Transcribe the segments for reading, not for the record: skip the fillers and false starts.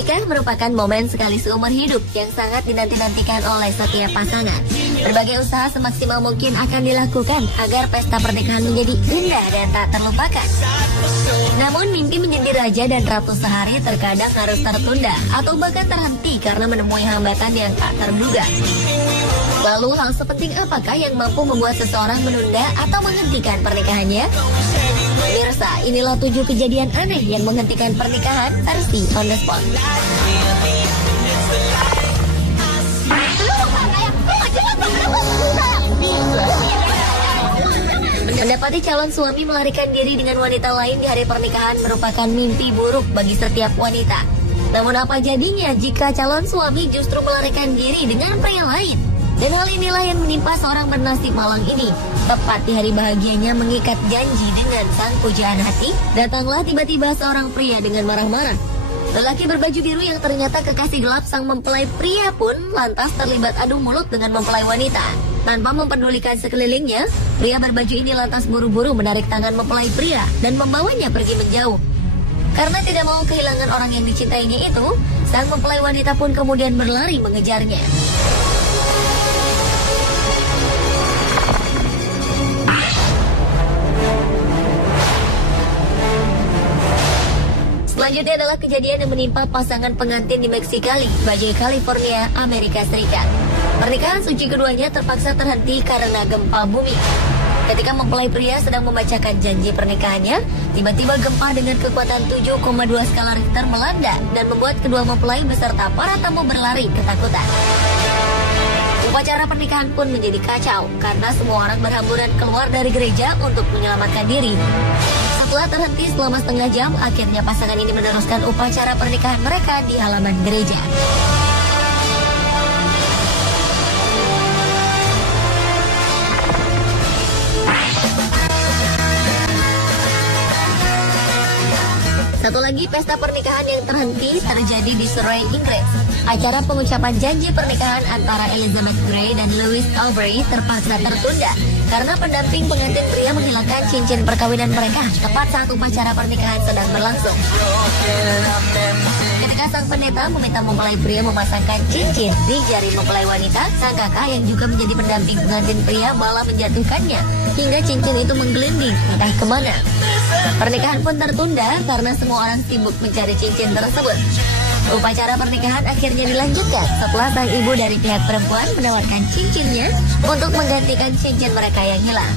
Menikah merupakan momen sekali seumur hidup yang sangat dinanti-nantikan oleh setiap pasangan. Berbagai usaha semaksimal mungkin akan dilakukan agar pesta pernikahan menjadi indah dan tak terlupakan. Namun mimpi menjadi raja dan ratu sehari terkadang harus tertunda atau bahkan terhenti karena menemui hambatan yang tak terduga. Lalu hal sepenting apakah yang mampu membuat seseorang menunda atau menghentikan pernikahannya? Mirsa, inilah 7 kejadian aneh yang menghentikan pernikahan versi on the spot. Mendapati calon suami melarikan diri dengan wanita lain di hari pernikahan merupakan mimpi buruk bagi setiap wanita. Namun apa jadinya jika calon suami justru melarikan diri dengan pria lain? Dan hal inilah yang menimpa seorang bernasib malang ini. Tepat di hari bahagianya mengikat janji dengan sang pujaan hati, datanglah tiba-tiba seorang pria dengan marah-marah. Lelaki berbaju biru yang ternyata kekasih gelap sang mempelai pria pun lantas terlibat adu mulut dengan mempelai wanita. Tanpa mempedulikan sekelilingnya, pria berbaju ini lantas buru-buru menarik tangan mempelai pria dan membawanya pergi menjauh. Karena tidak mau kehilangan orang yang dicintainya itu, sang mempelai wanita pun kemudian berlari mengejarnya. Selanjutnya adalah kejadian yang menimpa pasangan pengantin di Mexicali, Baja California, Amerika Serikat. Pernikahan suci keduanya terpaksa terhenti karena gempa bumi. Ketika mempelai pria sedang membacakan janji pernikahannya, tiba-tiba gempa dengan kekuatan 7,2 skala Richter melanda dan membuat kedua mempelai beserta para tamu berlari ketakutan. Upacara pernikahan pun menjadi kacau karena semua orang berhamburan keluar dari gereja untuk menyelamatkan diri. Setelah terhenti selama setengah jam, akhirnya pasangan ini meneruskan upacara pernikahan mereka di halaman gereja. Satu lagi pesta pernikahan yang terhenti terjadi di Surrey, Inggris. Acara pengucapan janji pernikahan antara Elizabeth Gray dan Louis Aubrey terpaksa tertunda karena pendamping pengantin pria menghilangkan cincin perkawinan mereka tepat saat upacara pernikahan sedang berlangsung. Ketika sang pendeta meminta mempelai pria memasangkan cincin di jari mempelai wanita, sang kakak yang juga menjadi pendamping pengantin pria malah menjatuhkannya hingga cincin itu menggelinding entah kemana. Pernikahan pun tertunda karena semua orang sibuk mencari cincin tersebut. Upacara pernikahan akhirnya dilanjutkan setelah sang ibu dari pihak perempuan menawarkan cincinnya untuk menggantikan cincin mereka yang hilang.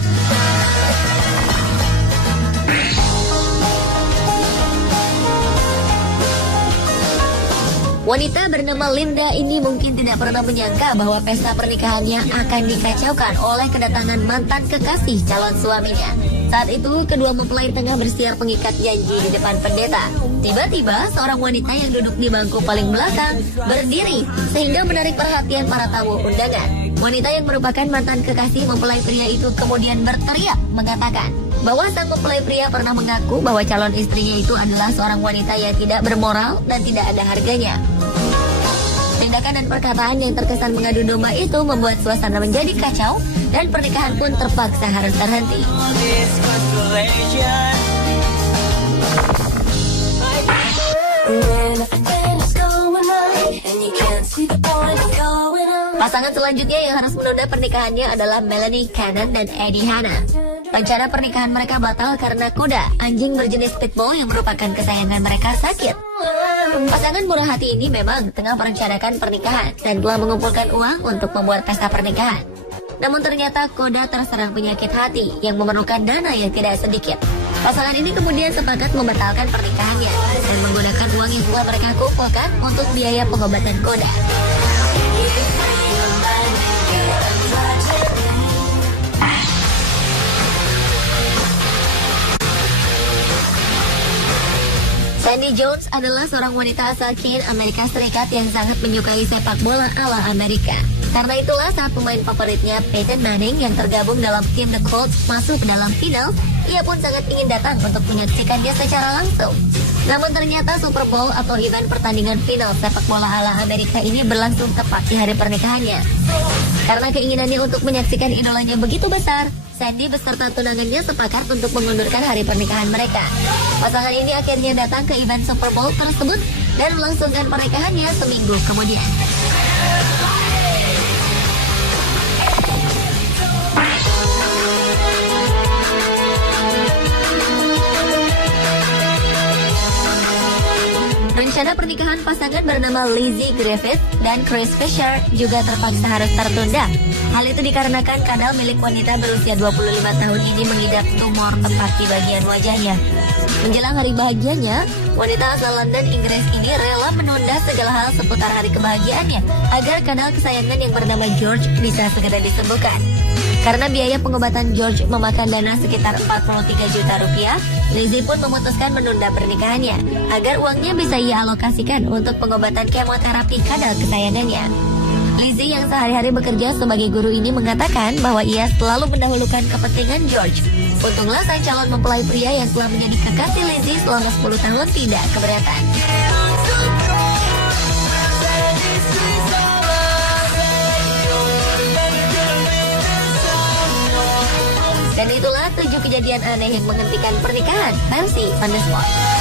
Wanita bernama Linda ini mungkin tidak pernah menyangka bahwa pesta pernikahannya akan dikacaukan oleh kedatangan mantan kekasih calon suaminya. Saat itu, kedua mempelai tengah bersiar pengikat janji di depan pendeta. Tiba-tiba, seorang wanita yang duduk di bangku paling belakang berdiri sehingga menarik perhatian para tamu undangan. Wanita yang merupakan mantan kekasih mempelai pria itu kemudian berteriak mengatakan bahwa sang mempelai pria pernah mengaku bahwa calon istrinya itu adalah seorang wanita yang tidak bermoral dan tidak ada harganya. Tindakan dan perkataan yang terkesan mengadu domba itu membuat suasana menjadi kacau dan pernikahan pun terpaksa harus terhenti. Pasangan selanjutnya yang harus menunda pernikahannya adalah Melanie Cannon dan Eddie Hanna. Rencana pernikahan mereka batal karena kuda, anjing berjenis pitbull yang merupakan kesayangan mereka, sakit. Pasangan murah hati ini memang tengah merencanakan pernikahan dan telah mengumpulkan uang untuk membuat pesta pernikahan. Namun ternyata Koda terserang penyakit hati yang memerlukan dana yang tidak sedikit. Pasangan ini kemudian sepakat membatalkan pernikahannya dan menggunakan uang yang telah mereka kumpulkan untuk biaya pengobatan Koda. Sandy Jones adalah seorang wanita asal Kane, Amerika Serikat yang sangat menyukai sepak bola ala Amerika. Karena itulah saat pemain favoritnya Peyton Manning yang tergabung dalam tim The Colts masuk ke dalam final, ia pun sangat ingin datang untuk menyaksikannya secara langsung. Namun ternyata Super Bowl atau event pertandingan final sepak bola ala Amerika ini berlangsung tepat di hari pernikahannya. Karena keinginannya untuk menyaksikan idolanya begitu besar, Sandy beserta tunangannya sepakat untuk mengundurkan hari pernikahan mereka. Pasangan ini akhirnya datang ke event Super Bowl tersebut dan melangsungkan pernikahannya seminggu kemudian. Rencana pernikahan pasangan bernama Lizzie Griffith dan Chris Fisher juga terpaksa harus tertunda. Hal itu dikarenakan kadal milik wanita berusia 25 tahun ini mengidap tumor tepat di bagian wajahnya. Menjelang hari bahagianya, wanita asal London, Inggris ini rela menunda segala hal seputar hari kebahagiaannya agar kadal kesayangan yang bernama George bisa segera disembuhkan. Karena biaya pengobatan George memakan dana sekitar 43 juta rupiah, Lizzie pun memutuskan menunda pernikahannya agar uangnya bisa ia alokasikan untuk pengobatan kemoterapi kadal kesayangannya. Lizzie yang sehari-hari bekerja sebagai guru ini mengatakan bahwa ia selalu mendahulukan kepentingan George. Untunglah sang calon mempelai pria yang telah menjadi kekasih Lizzie selama 10 tahun tidak keberatan. Dan itulah 7 kejadian aneh yang menghentikan pernikahan versi On The Spot.